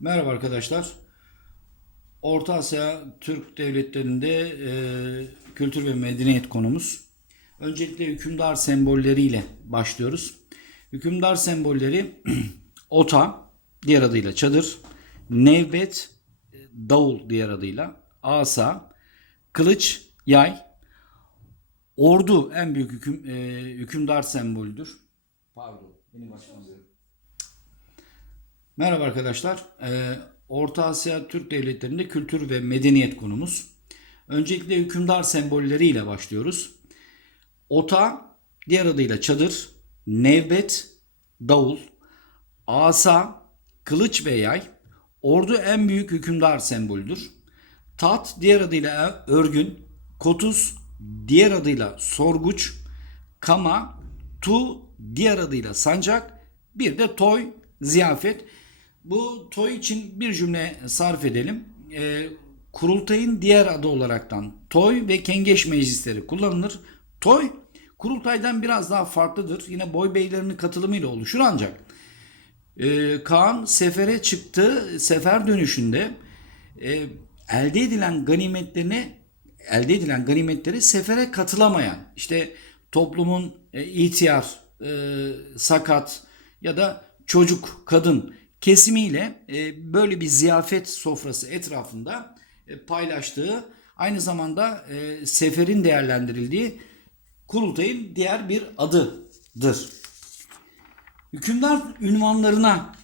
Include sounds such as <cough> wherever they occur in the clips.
Merhaba arkadaşlar. Orta Asya Türk devletlerinde e, kültür ve medeniyet konumuz. Öncelikle hükümdar sembolleriyle başlıyoruz. Hükümdar sembolleri <clears throat> ota, diğer adıyla çadır, nevbet, e, davul diğer adıyla, asa, kılıç, yay, ordu en büyük hüküm, e, hükümdar sembolüdür. Pardon, benim başlamıyorum. Merhaba arkadaşlar. Ee, Orta Asya Türk devletlerinde kültür ve medeniyet konumuz. Öncelikle hükümdar sembolleriyle başlıyoruz. Ota, diğer adıyla çadır, nevbet, davul, asa, kılıç ve yay, ordu en büyük hükümdar sembolüdür. Tat, diğer adıyla örgün, kotuz, diğer adıyla sorguç, kama, tu, diğer adıyla sancak, bir de toy, ziyafet. Bu toy için bir cümle sarf edelim. Ee, kurultayın diğer adı olaraktan toy ve kengeş meclisleri kullanılır. Toy kurultaydan biraz daha farklıdır. Yine boy beylerinin katılımıyla oluşur ancak e, Kaan sefere çıktı. Sefer dönüşünde e, elde edilen ganimetlerini elde edilen ganimetleri sefere katılamayan işte toplumun e, ihtiyar, e, sakat ya da çocuk, kadın kesimiyle e, böyle bir ziyafet sofrası etrafında e, paylaştığı aynı zamanda e, seferin değerlendirildiği kurultayın diğer bir adıdır. Hükümdar ünvanlarına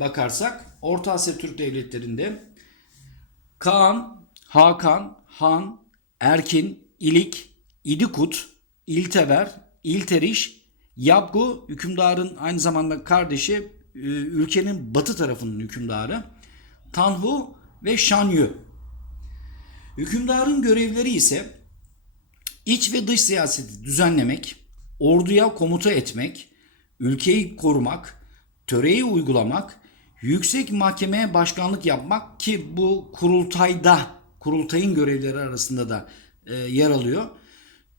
bakarsak Orta Asya Türk devletlerinde Kaan, Hakan, Han, Erkin, İlik, İdikut, İlteber, İlteriş, Yabgu hükümdarın aynı zamanda kardeşi ülkenin batı tarafının hükümdarı Tanhu ve Şanyu. Hükümdarın görevleri ise iç ve dış siyaseti düzenlemek, orduya komuta etmek, ülkeyi korumak, töreyi uygulamak, yüksek mahkemeye başkanlık yapmak ki bu kurultayda, kurultayın görevleri arasında da e, yer alıyor.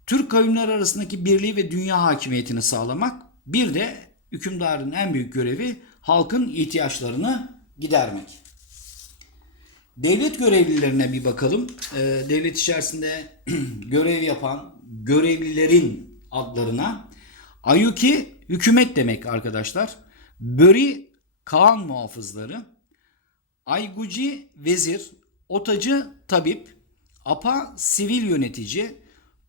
Türk kavimler arasındaki birliği ve dünya hakimiyetini sağlamak, bir de hükümdarın en büyük görevi halkın ihtiyaçlarını gidermek. Devlet görevlilerine bir bakalım. Ee, devlet içerisinde <clears throat> görev yapan görevlilerin adlarına. Ayuki hükümet demek arkadaşlar. Böri Kaan muhafızları. Ayguci vezir. Otacı tabip. Apa sivil yönetici.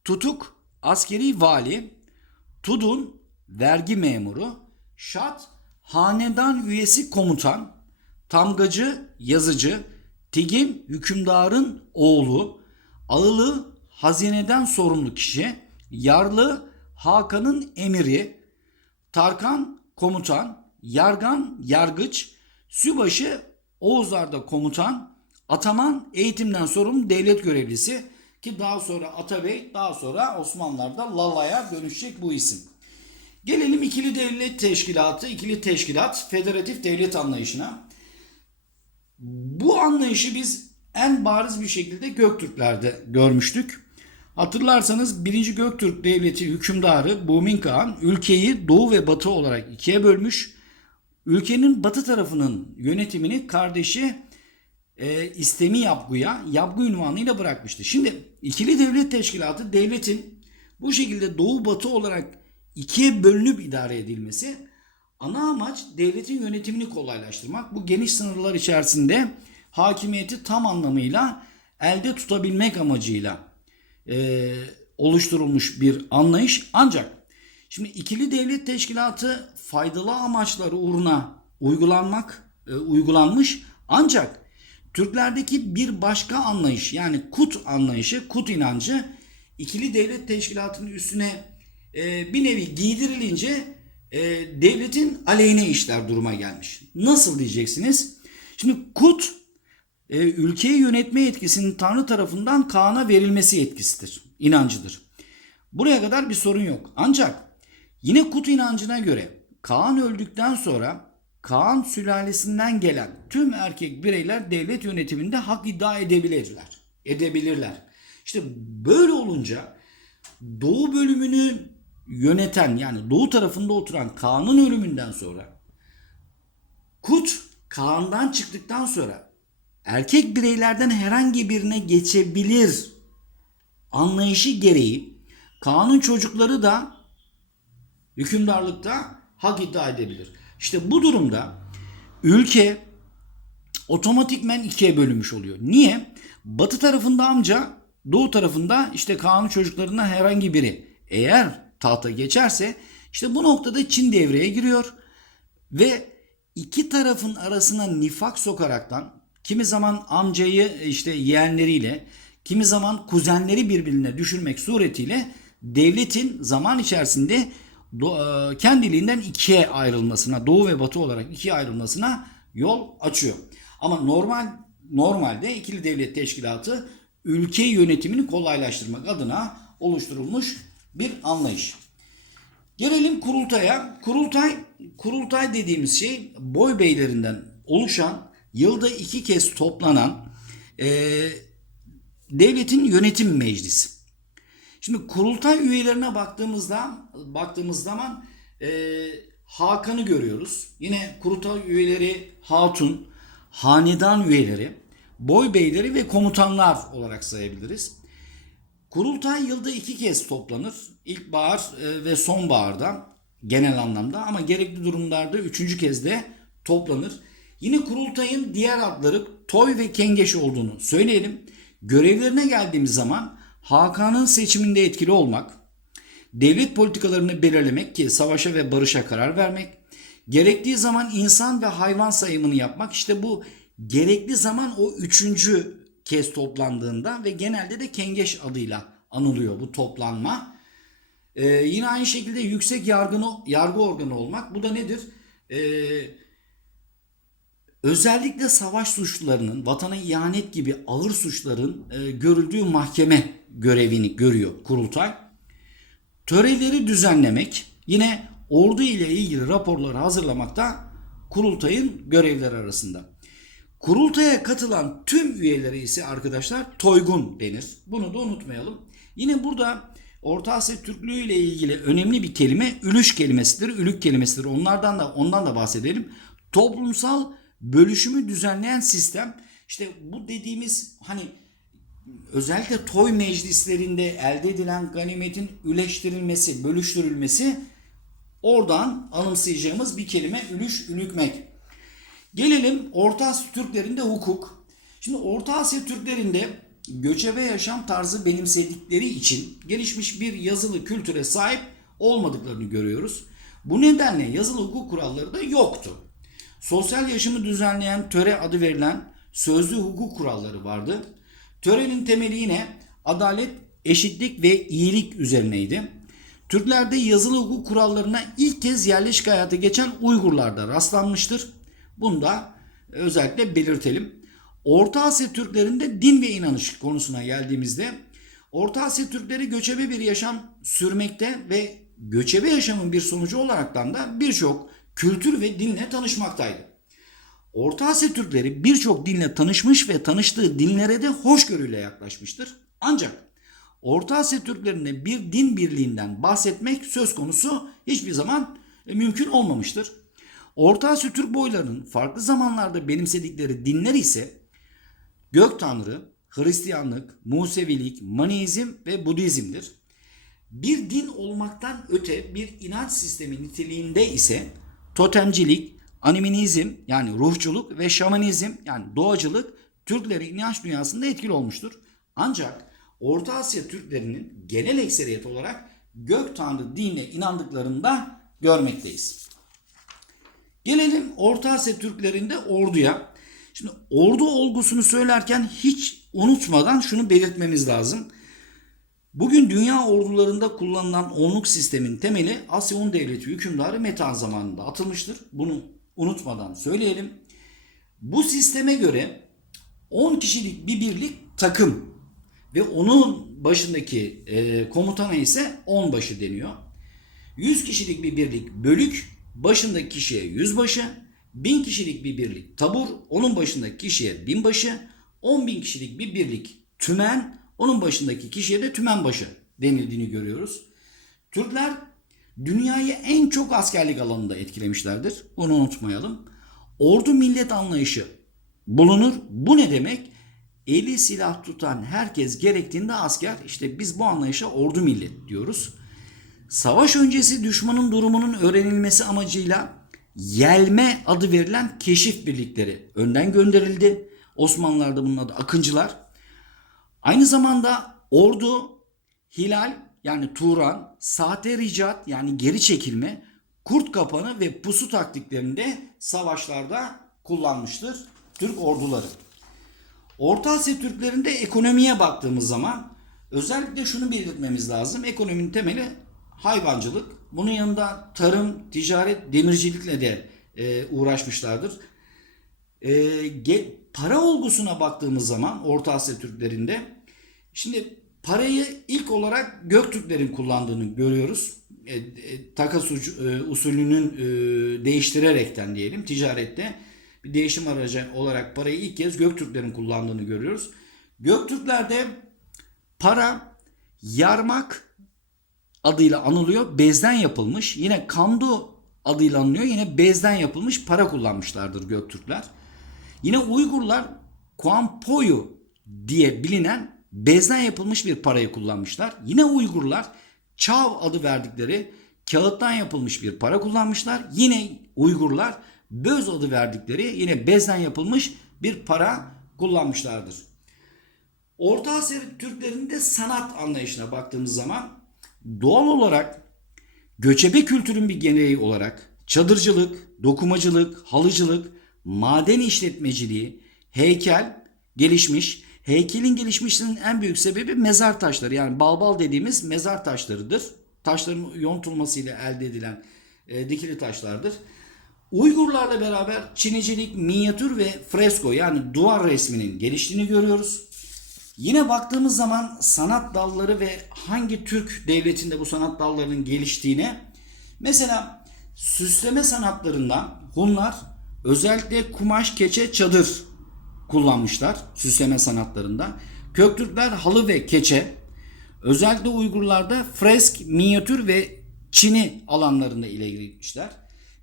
Tutuk askeri vali. Tudun vergi memuru. Şat hanedan üyesi komutan. Tamgacı yazıcı. Tigin hükümdarın oğlu. Ağılı hazineden sorumlu kişi. Yarlı Hakan'ın emiri. Tarkan komutan. Yargan yargıç. Sübaşı Oğuzlar'da komutan. Ataman eğitimden sorumlu devlet görevlisi. Ki daha sonra Atabey daha sonra Osmanlılar'da Lala'ya dönüşecek bu isim. Gelelim ikili devlet teşkilatı, ikili teşkilat, federatif devlet anlayışına. Bu anlayışı biz en bariz bir şekilde Göktürklerde görmüştük. Hatırlarsanız 1. Göktürk Devleti hükümdarı Bumin Kağan ülkeyi doğu ve batı olarak ikiye bölmüş. Ülkenin batı tarafının yönetimini kardeşi e, İstemi Yapgu'ya Yapgu ünvanıyla bırakmıştı. Şimdi ikili devlet teşkilatı devletin bu şekilde doğu batı olarak ikiye bölünüp idare edilmesi ana amaç devletin yönetimini kolaylaştırmak. Bu geniş sınırlar içerisinde hakimiyeti tam anlamıyla elde tutabilmek amacıyla e, oluşturulmuş bir anlayış. Ancak şimdi ikili devlet teşkilatı faydalı amaçlar uğruna uygulanmak e, uygulanmış. Ancak Türklerdeki bir başka anlayış yani kut anlayışı, kut inancı ikili devlet teşkilatının üstüne e, bir nevi giydirilince e, devletin aleyhine işler duruma gelmiş. Nasıl diyeceksiniz? Şimdi kut e, ülkeyi yönetme yetkisinin Tanrı tarafından Kaan'a verilmesi yetkisidir, inancıdır. Buraya kadar bir sorun yok. Ancak yine kut inancına göre Kaan öldükten sonra Kaan sülalesinden gelen tüm erkek bireyler devlet yönetiminde hak iddia edebilirler. Edebilirler. İşte böyle olunca Doğu bölümünü yöneten yani Doğu tarafında oturan Kaan'ın ölümünden sonra Kut Kaan'dan çıktıktan sonra erkek bireylerden herhangi birine geçebilir anlayışı gereği Kaan'ın çocukları da hükümdarlıkta hak iddia edebilir. İşte bu durumda ülke otomatikmen ikiye bölünmüş oluyor. Niye? Batı tarafında amca, doğu tarafında işte Kaan'ın çocuklarından herhangi biri eğer tahta geçerse işte bu noktada Çin devreye giriyor ve iki tarafın arasına nifak sokaraktan kimi zaman amcayı işte yeğenleriyle kimi zaman kuzenleri birbirine düşürmek suretiyle devletin zaman içerisinde e, kendiliğinden ikiye ayrılmasına, doğu ve batı olarak ikiye ayrılmasına yol açıyor. Ama normal normalde ikili devlet teşkilatı ülke yönetimini kolaylaştırmak adına oluşturulmuş bir anlayış. Gelelim kurultaya. Kurultay, kurultay dediğimiz şey boy beylerinden oluşan yılda iki kez toplanan eee, devletin yönetim meclisi. Şimdi kurultay üyelerine baktığımızda baktığımız zaman eee, Hakan'ı görüyoruz. Yine kurultay üyeleri Hatun, hanedan üyeleri, boy beyleri ve komutanlar olarak sayabiliriz. Kurultay yılda iki kez toplanır. İlkbahar e, ve sonbaharda genel anlamda ama gerekli durumlarda üçüncü kez de toplanır. Yine kurultayın diğer adları toy ve kengeş olduğunu söyleyelim. Görevlerine geldiğimiz zaman Hakan'ın seçiminde etkili olmak, devlet politikalarını belirlemek ki savaşa ve barışa karar vermek, gerektiği zaman insan ve hayvan sayımını yapmak işte bu gerekli zaman o üçüncü kez toplandığında ve genelde de kengeş adıyla anılıyor bu toplanma. Ee, yine aynı şekilde yüksek yargını, yargı organı olmak bu da nedir? Ee, özellikle savaş suçlularının, vatana ihanet gibi ağır suçların e, görüldüğü mahkeme görevini görüyor kurultay. Töreleri düzenlemek, yine ordu ile ilgili raporları hazırlamakta kurultayın görevleri arasında. Kurultaya katılan tüm üyeleri ise arkadaşlar toygun denir. Bunu da unutmayalım. Yine burada Orta Asya Türklüğü ile ilgili önemli bir kelime ülüş kelimesidir, ülük kelimesidir. Onlardan da ondan da bahsedelim. Toplumsal bölüşümü düzenleyen sistem. İşte bu dediğimiz hani özellikle toy meclislerinde elde edilen ganimetin üleştirilmesi, bölüştürülmesi oradan anımsayacağımız bir kelime ülüş, ülükmek. Gelelim Orta Asya Türklerinde hukuk. Şimdi Orta Asya Türklerinde göçebe yaşam tarzı benimsedikleri için gelişmiş bir yazılı kültüre sahip olmadıklarını görüyoruz. Bu nedenle yazılı hukuk kuralları da yoktu. Sosyal yaşamı düzenleyen töre adı verilen sözlü hukuk kuralları vardı. Törenin temeli yine adalet, eşitlik ve iyilik üzerineydi. Türklerde yazılı hukuk kurallarına ilk kez yerleşik hayata geçen Uygurlarda rastlanmıştır. Bunu da özellikle belirtelim. Orta Asya Türklerinde din ve inanış konusuna geldiğimizde Orta Asya Türkleri göçebe bir yaşam sürmekte ve göçebe yaşamın bir sonucu olaraktan da birçok kültür ve dinle tanışmaktaydı. Orta Asya Türkleri birçok dinle tanışmış ve tanıştığı dinlere de hoşgörüyle yaklaşmıştır. Ancak Orta Asya Türklerinde bir din birliğinden bahsetmek söz konusu hiçbir zaman e, mümkün olmamıştır. Orta Asya Türk boylarının farklı zamanlarda benimsedikleri dinler ise Gök Tanrı, Hristiyanlık, Musevilik, Maniizm ve Budizm'dir. Bir din olmaktan öte bir inanç sistemi niteliğinde ise totemcilik, animinizm yani ruhçuluk ve şamanizm yani doğacılık Türklerin inanç dünyasında etkili olmuştur. Ancak Orta Asya Türklerinin genel ekseriyet olarak gök tanrı dinine inandıklarını da görmekteyiz. Gelelim Orta Asya Türklerinde orduya. Şimdi ordu olgusunu söylerken hiç unutmadan şunu belirtmemiz lazım. Bugün dünya ordularında kullanılan onluk sistemin temeli Asya Devleti hükümdarı Metehan zamanında atılmıştır. Bunu unutmadan söyleyelim. Bu sisteme göre 10 kişilik bir birlik takım ve onun başındaki e, komutana ise onbaşı deniyor. 100 kişilik bir birlik bölük, başındaki kişiye yüzbaşı, 1000 kişilik bir birlik tabur, onun başındaki kişiye binbaşı, 10 bin kişilik bir birlik tümen, onun başındaki kişiye de tümenbaşı denildiğini görüyoruz. Türkler dünyayı en çok askerlik alanında etkilemişlerdir. Bunu unutmayalım. ordu millet anlayışı bulunur. Bu ne demek? Eli silah tutan herkes gerektiğinde asker. İşte biz bu anlayışa ordu millet diyoruz. Savaş öncesi düşmanın durumunun öğrenilmesi amacıyla yelme adı verilen keşif birlikleri önden gönderildi. Osmanlılar'da bunun adı akıncılar. Aynı zamanda ordu, hilal yani Turan, sahte ricat yani geri çekilme, kurt kapanı ve pusu taktiklerinde savaşlarda kullanmıştır Türk orduları. Orta Asya Türklerinde ekonomiye baktığımız zaman özellikle şunu belirtmemiz lazım. Ekonominin temeli hayvancılık. Bunun yanında tarım, ticaret, demircilikle de e, uğraşmışlardır. E, ge- para olgusuna baktığımız zaman Orta Asya Türklerinde şimdi parayı ilk olarak Göktürklerin kullandığını görüyoruz. E, e, takas ucu- e, usulünün e, değiştirerekten diyelim ticarette bir değişim aracı olarak parayı ilk kez Göktürklerin kullandığını görüyoruz. Göktürklerde para yarmak adıyla anılıyor. Bezden yapılmış. Yine kandu adıyla anılıyor. Yine bezden yapılmış para kullanmışlardır Göktürkler. Yine Uygurlar Kuampoyu diye bilinen bezden yapılmış bir parayı kullanmışlar. Yine Uygurlar Çav adı verdikleri kağıttan yapılmış bir para kullanmışlar. Yine Uygurlar Böz adı verdikleri yine bezden yapılmış bir para kullanmışlardır. Orta Asya Türklerinde sanat anlayışına baktığımız zaman doğal olarak göçebe kültürün bir geneği olarak çadırcılık, dokumacılık, halıcılık, maden işletmeciliği, heykel gelişmiş. Heykelin gelişmişliğinin en büyük sebebi mezar taşları yani balbal dediğimiz mezar taşlarıdır. Taşların yontulmasıyla elde edilen e, dikili taşlardır. Uygurlarla beraber Çinicilik, minyatür ve fresko yani duvar resminin geliştiğini görüyoruz. Yine baktığımız zaman sanat dalları ve hangi Türk devletinde bu sanat dallarının geliştiğine mesela süsleme sanatlarından Hunlar özellikle kumaş, keçe, çadır kullanmışlar süsleme sanatlarında. Köktürkler halı ve keçe, özellikle Uygurlarda fresk, minyatür ve çini alanlarında ileri gitmişler.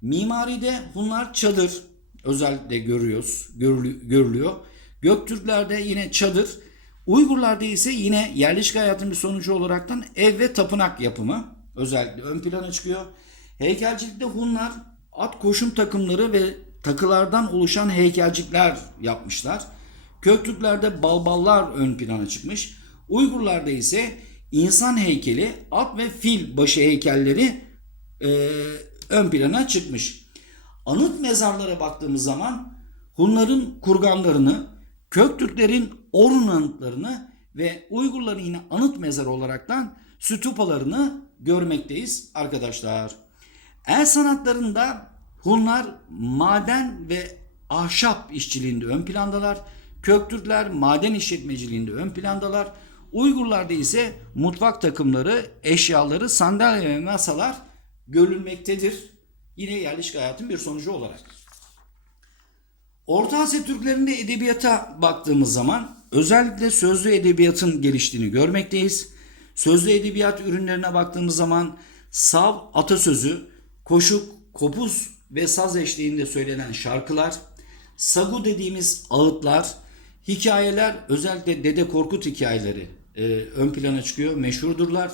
Mimaride Hunlar çadır özellikle görüyoruz, görülü- görülüyor. Göktürklerde yine çadır, Uygurlarda ise yine yerleşik hayatın bir sonucu olaraktan ev ve tapınak yapımı özellikle ön plana çıkıyor. Heykelcilikte Hunlar at koşum takımları ve takılardan oluşan heykelcikler yapmışlar. Köktürklerde balballar ön plana çıkmış. Uygurlarda ise insan heykeli, at ve fil başı heykelleri e, ön plana çıkmış. Anıt mezarlara baktığımız zaman Hunların kurganlarını, Köktürklerin Orhun anıtlarını ve Uygurların yine anıt mezarı olaraktan sütupalarını görmekteyiz arkadaşlar. El sanatlarında Hunlar maden ve ahşap işçiliğinde ön plandalar. Köktürkler maden işletmeciliğinde ön plandalar. Uygurlarda ise mutfak takımları, eşyaları, sandalye ve masalar görülmektedir. Yine yerleşik hayatın bir sonucu olarak. Orta Asya Türklerinde edebiyata baktığımız zaman özellikle sözlü edebiyatın geliştiğini görmekteyiz. Sözlü edebiyat ürünlerine baktığımız zaman sav atasözü, koşuk, kopuz ve saz eşliğinde söylenen şarkılar, sagu dediğimiz ağıtlar, hikayeler özellikle Dede Korkut hikayeleri e, ön plana çıkıyor, meşhurdurlar.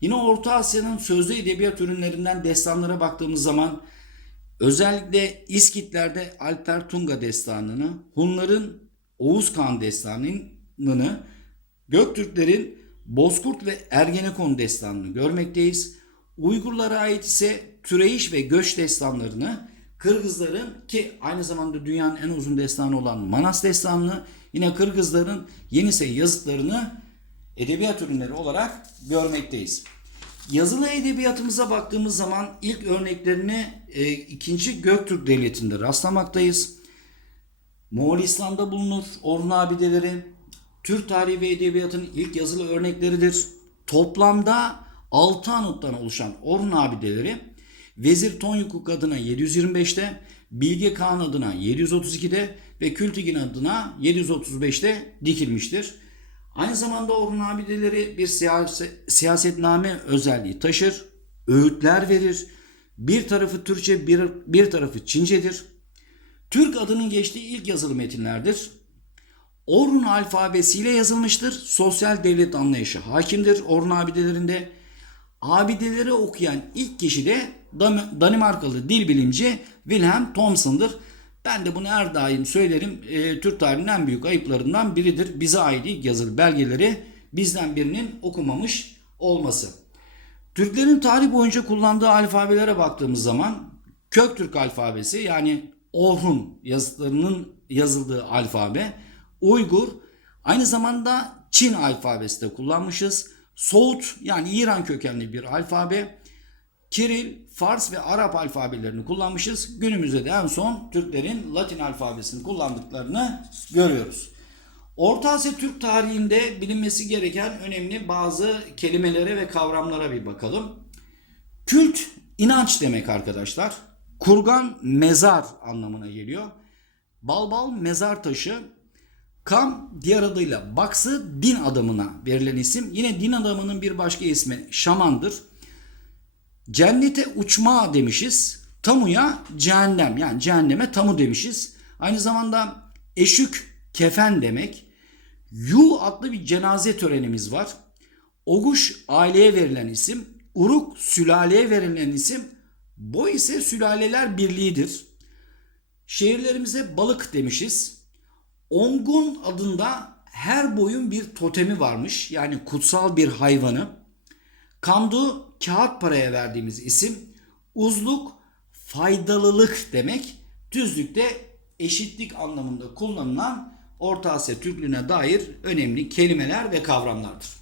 Yine Orta Asya'nın sözlü edebiyat ürünlerinden destanlara baktığımız zaman Özellikle İskitlerde Alper Tunga destanını, Hunların Oğuz Kağan destanını, Göktürklerin Bozkurt ve Ergenekon destanını görmekteyiz. Uygurlara ait ise Türeyiş ve Göç destanlarını, Kırgızların ki aynı zamanda dünyanın en uzun destanı olan Manas destanını, yine Kırgızların Yenisey yazıtlarını edebiyat ürünleri olarak görmekteyiz. Yazılı edebiyatımıza baktığımız zaman ilk örneklerini e, 2. Göktürk Devleti'nde rastlamaktayız. Moğolistan'da bulunur Orhun abideleri. Türk tarihi ve edebiyatının ilk yazılı örnekleridir. Toplamda 6 anıttan oluşan Orhun abideleri Vezir Tonyukuk adına 725'te, Bilge Kağan adına 732'de ve Kültigin adına 735'te dikilmiştir. Aynı zamanda Orhun abideleri bir siyasi, siyasetname özelliği taşır, öğütler verir. Bir tarafı Türkçe, bir, bir tarafı Çincedir. Türk adının geçtiği ilk yazılı metinlerdir. Orhun alfabesiyle yazılmıştır. Sosyal devlet anlayışı hakimdir Orhun abidelerinde. Abideleri okuyan ilk kişi de Dan- Danimarkalı dil bilimci Wilhelm Thomson'dır. Ben de bunu her daim söylerim. Ee, Türk tarihinin en büyük ayıplarından biridir. Bize ait ilk yazılı belgeleri bizden birinin okumamış olması. Türklerin tarih boyunca kullandığı alfabelere baktığımız zaman Köktürk alfabesi yani Orhun yazılarının yazıldığı alfabe, Uygur, aynı zamanda Çin alfabesi de kullanmışız. Soğut yani İran kökenli bir alfabe. Kiril, Fars ve Arap alfabelerini kullanmışız. Günümüzde de en son Türklerin Latin alfabesini kullandıklarını görüyoruz. Orta Asya Türk tarihinde bilinmesi gereken önemli bazı kelimelere ve kavramlara bir bakalım. Kült inanç demek arkadaşlar. Kurgan mezar anlamına geliyor. Balbal mezar taşı. Kam diğer adıyla baksı din adamına verilen isim. Yine din adamının bir başka ismi şamandır. Cennete uçma demişiz. Tamuya cehennem yani cehenneme tamu demişiz. Aynı zamanda eşük kefen demek. Yu adlı bir cenaze törenimiz var. Oguş aileye verilen isim. Uruk sülaleye verilen isim. Boy ise sülaleler birliğidir. Şehirlerimize balık demişiz. Ongun adında her boyun bir totemi varmış. Yani kutsal bir hayvanı. Kandu kağıt paraya verdiğimiz isim. Uzluk faydalılık demek. Düzlükte eşitlik anlamında kullanılan Orta Asya Türklüğüne dair önemli kelimeler ve kavramlardır.